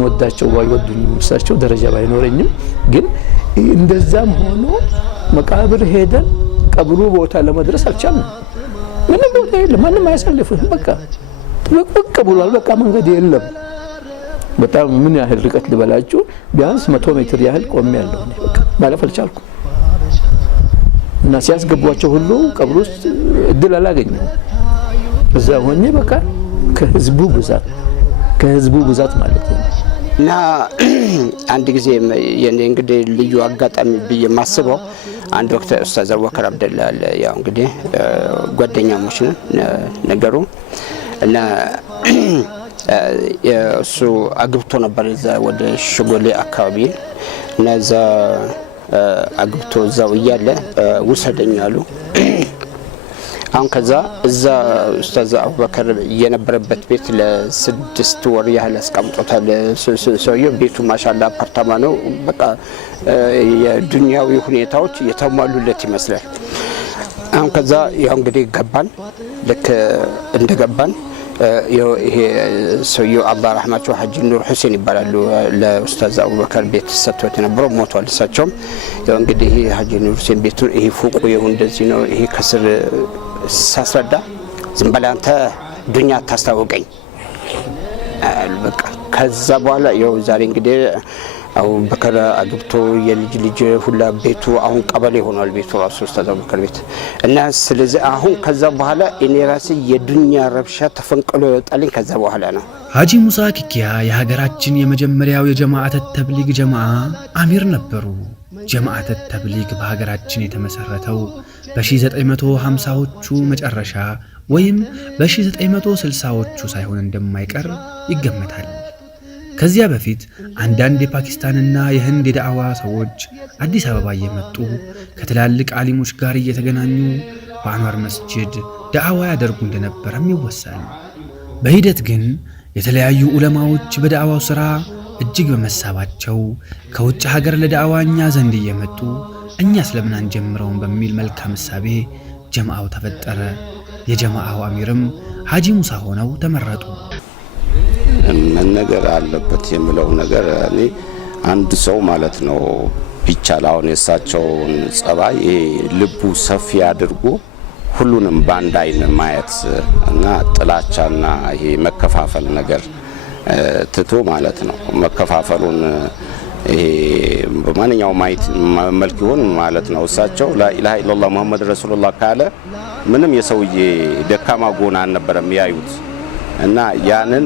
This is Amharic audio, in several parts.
ሞዳቸው ባይወዱኝ ምሳቸው ደረጃ ባይኖረኝም ግን እንደዛም ሆኖ መቃብር ሄደን ቀብሩ ቦታ ለመድረስ አልቻልንም ምንም ቦታ የለም ማንም አያሳልፍም በቃ ጥብቅ ብሏል በቃ መንገድ የለም በጣም ምን ያህል ርቀት ልበላችሁ ቢያንስ 100 ሜትር ያህል ቆም ያለው በቃ ማለፍ አልቻልኩም እና ሲያስገቧቸው ሁሉ ቀብሩ ውስጥ እድል አላገኘም እዛ ሆኜ በቃ ከህዝቡ ብዛት ማለት ነው እና አንድ ጊዜ የኔ እንግዲህ ልዩ አጋጣሚ ብዬ ማስበው አንድ ወቅት ኡስታዝ አቡበከር አብደላ ያው እንግዲህ ጓደኛሞች ነገሩ እና እሱ አግብቶ ነበር እዛ ወደ ሸጎሌ አካባቢ እና እዛ አግብቶ እዛው እያለ ውሰደኝ አሉ አሁን ከዛ እዛ ኡስታዝ አቡበከር የነበረበት ቤት ለ6 ወር ያህል አስቀምጦታል ሰውየው ቤቱ ማሻአላ አፓርታማ ነው በቃ የዱንያዊ ሁኔታዎች የተሟሉለት ይመስላል አሁን ከዛ ያው እንግዲህ ገባን ልክ እንደገባን ይሄ ሰውየው አላህ ረህማቸው ሐጂ ኑር ሁሴን ይባላሉ ለኡስታዝ አቡበከር ቤት ሰጥቶት የነበረው ሞቷል እሳቸውም ያው እንግዲህ ይሄ ሐጂ ኑር ሁሴን ቤቱ ይሄ ፎቁ ይሁን እንደዚህ ነው ይሄ ከስር ሳስረዳ ዝም ብለህ አንተ ዱንያ ታስተዋውቀኝ በቃ ከዛ በኋላ ያው ዛሬ እንግዲህ አቡበከር አግብቶ የልጅ ሁላ ቤቱ አሁን ቀበሌ ሆኗል ቤቱ ራሱ ኡስታዝ አቡበከር ቤት እና ስለዚህ አሁን ከዛ በኋላ እኔ ራሴ የዱንያ ረብሻ ተፈንቅሎ ይወጣልኝ ከዛ በኋላ ነው ሐጂ ሙሳ ኪኪያ የሀገራችን የመጀመሪያው የጀማዓት ተብሊግ ጀማዓ አሚር ነበሩ ጀማዓት ተብሊግ በሀገራችን የተመሰረተው በ1950ዎቹ መጨረሻ ወይም በ1960ዎቹ ሳይሆን እንደማይቀር ይገመታል ከዚያ በፊት አንዳንድ የፓኪስታንና የህንድ የዳዕዋ ሰዎች አዲስ አበባ እየመጡ ከትላልቅ ዓሊሞች ጋር እየተገናኙ በአንዋር መስጂድ ዳዕዋ ያደርጉ እንደነበረም ይወሳል በሂደት ግን የተለያዩ ዑለማዎች በዳዕዋው ሥራ እጅግ በመሳባቸው ከውጭ ሀገር ለዳዕዋኛ ዘንድ እየመጡ እኛ ስለምን አንጀምረውን በሚል መልካም ሐሳቤ ጀማዓው ተፈጠረ የጀማዓው አሚርም ሐጂ ሙሳ ሆነው ተመረጡ ነገር አለበት የሚለው ነገር እኔ አንድ ሰው ማለት ነው ቢቻላው የሳቸውን ጸባይ ልቡ ሰፊ አድርጎ ሁሉንም ባንድ አይን ማየት እና ጥላቻና ይሄ መከፋፈል ነገር ትቶ ማለት ነው መከፋፈሉን ይሄ በማንኛው ማይት መልክ ይሁን ማለት ነው እሳቸው ላኢላሃ ኢላላህ ሙሐመድ ረሱላህ ካለ ምንም የሰውዬ ደካማ ጎና አልነበረም ያዩት እና ያንን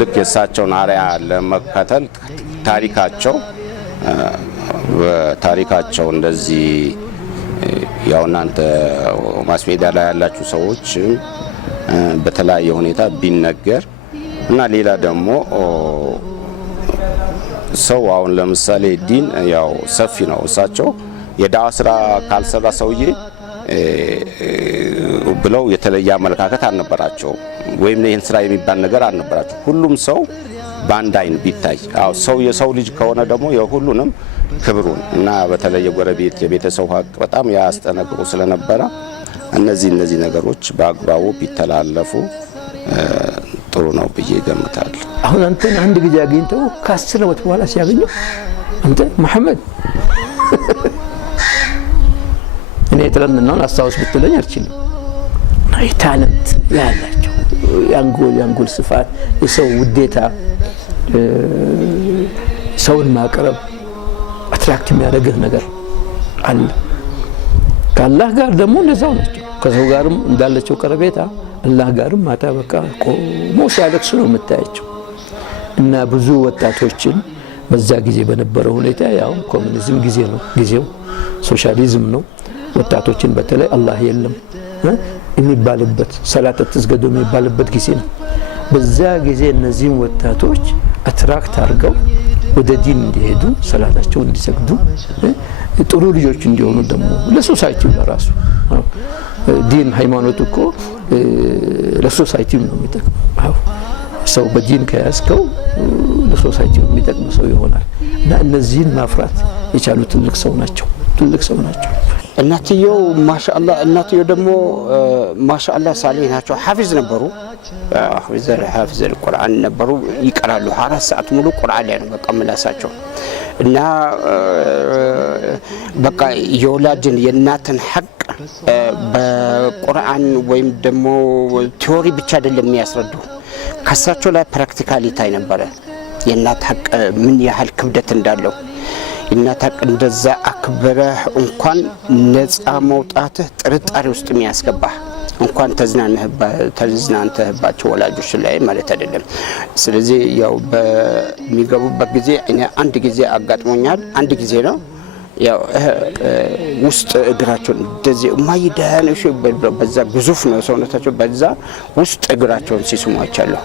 ልክ የሳቸውን አርያ ለመከተል ታሪካቸው እንደዚህ ያው እናንተ ማስ ሚዲያ ላይ ያላችሁ ሰዎች በተለያየ ሁኔታ ቢነገር እና ሌላ ደግሞ ሰው አሁን ለምሳሌ ዲን ያው ሰፊ ነው እሳቸው የዳዋ ስራ ካልሰራ ሰውዬ ብለው የተለየ አመለካከት አልነበራቸው ወይም ይሄን ስራ የሚባል ነገር አልነበራቸው ሁሉም ሰው ባንድ አይን ቢታይ አው ሰው የሰው ልጅ ከሆነ ደግሞ የሁሉንም ክብሩን እና በተለየ ጎረቤት የቤተሰብ ሀቅ በጣም ያስጠነቅቁ ስለነበረ እነዚህ ነገሮች በአግባቡ ቢተላለፉ ጥሩ ነው ብዬ ገምታለሁ አሁን አንተን አንድ ጊዜ አግኝተው ከ10 ዓመት በኋላ ሲያገኙ አንተ መሐመድ እኔ ተለምነው አስተዋውስ ብትለኝ አልችልም ናይ ታለንት ያላቸው ያንጎል ስፋት የሰው ውዴታ ሰውን ማቅረብ አትራክት የሚያደርግ ነገር አለ ከአላህ ጋር ደግሞ እንደዛው ናቸው ከሰው ጋርም እንዳለቸው ቀረቤታ አላህ ጋርም ማታ በቃ ቆሞ ሲያለቅሱ ነው የምታያቸው እና ብዙ ወጣቶችን በዛ ጊዜ በነበረው ሁኔታ ያው ኮሙኒዝም ጊዜ ነው ጊዜው ሶሻሊዝም ነው ወጣቶችን በተለይ አላህ የለም የሚባልበት ሰላት ተስገዱ የሚባልበት ጊዜ ነው በዛ ጊዜ እነዚህም ወጣቶች አትራክት አድርገው ወደ ዲን እንዲሄዱ ሰላታቸው እንዲሰግዱ ጥሩ ልጆች እንዲሆኑ ደግሞ ለሶሳይቲው ለራሱ ዲን ሃይማኖት እኮ ለሶሳይቲው ነው የሚጠቅመው ሰው በዲን ከያዝከው ለሶሳይቲው የሚጠቅም ሰው ይሆናል እና እነዚህን ማፍራት የቻሉ ትልቅ ሰው ናቸው እናትየው ማሻአላህ እናትየው ደግሞ ማሻአላህ ሳሊህ ናቸው ሐፊዝ ነበሩ ሐፍዝ ቁርአን ነበሩ። ይቀራሉ 24 ሰዓት ሙሉ ቁርአን ላይ ነው በቃ ምላሳቸው እና በቃ የወላጅን የእናትን ሐቅ በቁርአን ወይም ደግሞ ቲዮሪ ብቻ አይደለም የሚያስረዱ ከሳቸው ላይ ፕራክቲካሊ ታይ ነበር። የእናት ሐቅ ምን ያህል ክብደት እንዳለው የእናት ሐቅ እንደዛ አክብረህ እንኳን ነፃ መውጣትህ ጥርጣሬ ውስጥ የሚያስገባ እንኳን ተዝናንተህባቸው ወላጆች ላይ ማለት አይደለም። ስለዚህ ያው በሚገቡበት ጊዜ እኔ አንድ ጊዜ አጋጥሞኛል። አንድ ጊዜ ነው ያው ውስጥ እግራቸውን እንደዚህ ማይዳነሽ በዛ ግዙፍ ነው ሰውነታቸው በዛ ውስጥ እግራቸውን ሲስሟቻለሁ።